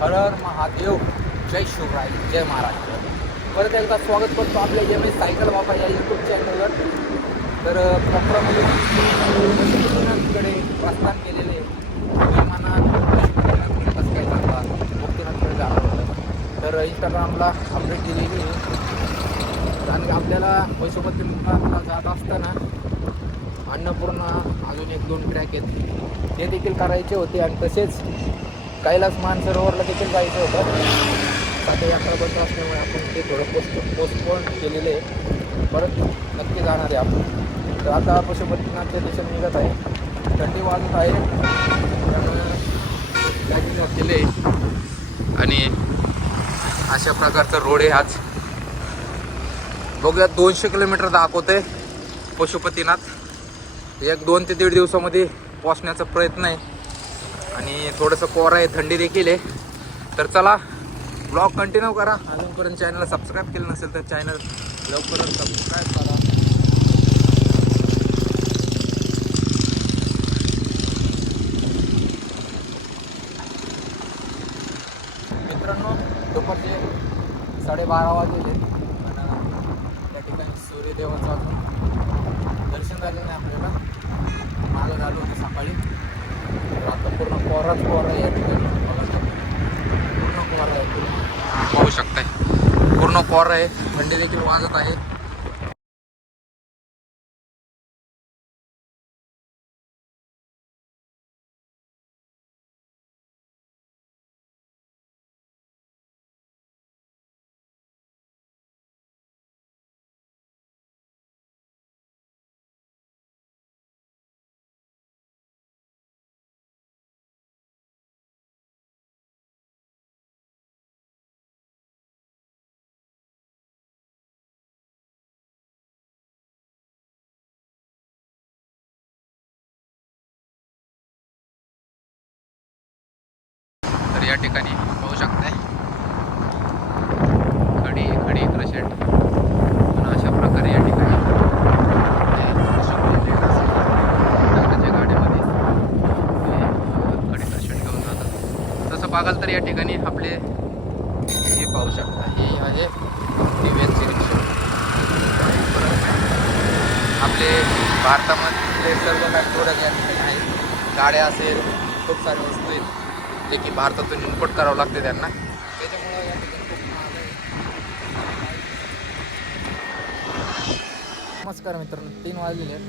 हर हर महादेव, जय शिवराय, जय महाराष्ट्र. परत एकदा स्वागत करतो आपल्या एम एस सायकल बाबा या यूट्यूब चॅनलवर. तर कोकणामधून पशुपतीनाथकडे प्रस्थान केलेले विमानात पशुपतीनाथकडे कसं काय चालला, मुक्तीनाथकडे जाणार होतं. तर इंस्टाग्रामला अपडेट दिलेली आहे आणि आपल्याला पशुपतीनाथला जात असताना अन्नपूर्णा अजून 1-2 ट्रॅक आहेत ते देखील करायचे होते आणि तसेच कैलास मानसरोवरला देखील जायचं होतं. आता यात्रा बंद असल्यामुळे आपण ते थोडं पोस्टपोन केलेलं आहे. परत नक्की जाणार आहे आपण. तर आता पशुपतीनाथच्या दिशेने निघत आहे. थंडी वाजत आहे त्यामुळे पॅकिंग केले आणि अशा प्रकारचा रोड आहे. आज बघूया 200 किलोमीटर दाखवते पशुपतीनाथ. 1-2 ते 1.5 दिवसामध्ये पोहोचण्याचा प्रयत्न आहे आणि थोडंसं कोरा आहे, थंडी देखील आहे. तर चला ब्लॉग कंटिन्यू करा. अजूनपर्यंत चॅनलला सबस्क्राईब केलं नसेल तर चॅनल लवकरच सबस्क्राईब करा. मित्रांनो, दुपारचे 12:30 वाजले आणि त्या ठिकाणी सूर्यदेवाचं अजून दर्शन झालं नाही आपल्याला. मागं झालं होतं सकाळी. आता पूर्ण कोराच कोरा आहे. पूर्ण कोरा आहे, पाहू शकताय. पूर्ण कोरा आहे, थंडी देखील वाजत आहे. तर या ठिकाणी पाहू शकताय खडी क्रशेट. अशा प्रकारे या ठिकाणी गाड्यामध्ये खडी क्रशेट घेऊन जातात. तसं बघाल तर या ठिकाणी आपले हे पाहू शकता, हे आहे दिव्यांचे रिक्षा. आपले भारतामधले सर्व काही प्रोडक्ट या ठिकाणी आहेत. गाड्या असेल, खूप साऱ्या वस्तू आहेत जे की भारतातून इम्पोर्ट करावं लागते त्यांना. त्याच्यामुळं या ठिकाणी खूप महाग आहे. नमस्कार मित्रांनो, 3 वाजलेले आहेत.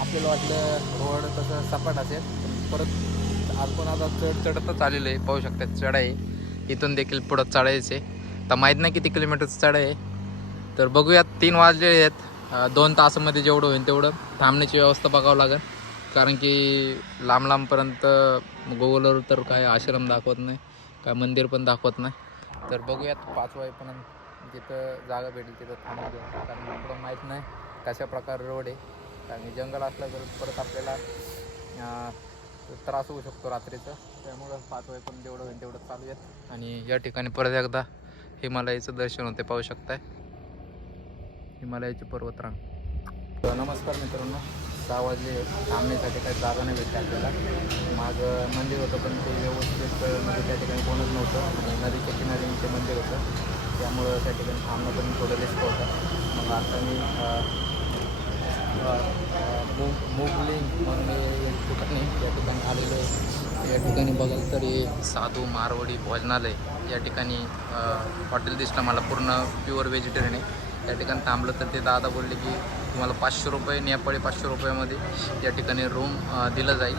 आपल्याला वाटलं रोड तसं सपाट असेल, परत आपण आता चढतच आलेलं आहे. पाहू शकतात चढाई. इथून देखील पुढं चढायचे. तर माहीत नाही किती किलोमीटरचं चढाई आहे. तर बघूयात. 3 वाजलेले आहेत. 2 तासामध्ये जेवढं होईल तेवढं थांबण्याची व्यवस्था बघावं लागेल. कारण की लांबपर्यंत गुगलवर तर काय आश्रम दाखवत नाही, काय मंदिर पण दाखवत नाही. तर बघूयात 5 वाजेपर्यंत जिथं जागा भेटेल तिथं थांबून घेऊ. कारण पुढं माहीत नाही कशा प्रकारे रोड आहे. कारण जंगल असलं तर परत आपल्याला त्रास होऊ शकतो रात्रीचं. त्यामुळं 5 वाजेपर्यंत जेवढं होईल तेवढं चालूयात. आणि या ठिकाणी परत एकदा हिमालयाचं दर्शन होते, पाहू शकताय हिमालयाची पर्वतरांग. तर नमस्कार मित्रांनो, 6 वाजले. थांबण्यासाठी काही जागा नाही भेटते आपल्याला. माझं मंदिर होतं पण ते व्यवस्थित म्हणजे त्या ठिकाणी कोणच नव्हतं आणि नदीच्या किनारी ते मंदिर होतं. त्यामुळं त्या ठिकाणी थांबणं पण थोडं रिस्क होतं. मग आता मी मुगलिंग म्हणून एक ठिकाणी या ठिकाणी आलेलो आहे. या ठिकाणी बघाल तरी साधू मारवाडी भोजनालय या ठिकाणी हॉटेल दिसलं मला, पूर्ण प्युअर व्हेजिटेरियन आहे. त्या ठिकाणी थांबलं तर ते दादा बोलले की तुम्हाला 500 रुपये नेपाळी 500 रुपयामध्ये या ठिकाणी रूम दिलं जाईल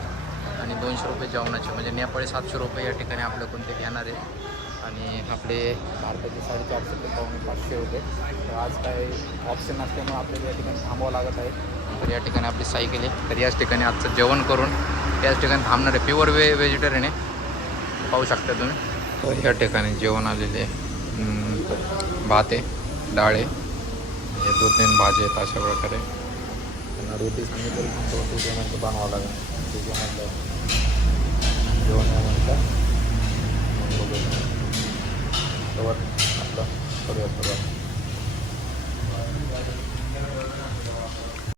आणि 200 रुपये जेवणाचे, म्हणजे नेपाळी 700 रुपये या ठिकाणी आपल्याकडून ते घेणार आहे. आणि आपले भारताचे 450 ते 500 रुपये. तर आज काय ऑप्शन नसल्यामुळे आपल्याला या ठिकाणी थांबावं लागत आहे. तर या ठिकाणी आपली सायकल आहे. तर याच ठिकाणी आजचं जेवण करून याच ठिकाणी थांबणार आहे. प्युअर व्हेजिटेरियन आहे, पाहू शकता तुम्ही. तर या ठिकाणी जेवण आलेले भात आहे, डाळ आहे, हे 2-3 भाजी आहेत. अशा प्रकारे त्यांना रोटी सांगितलं, रोटी जेवणाचं बनवावं लागेल. ते जेवण म्हटलं आपलं करूया सुरुवात.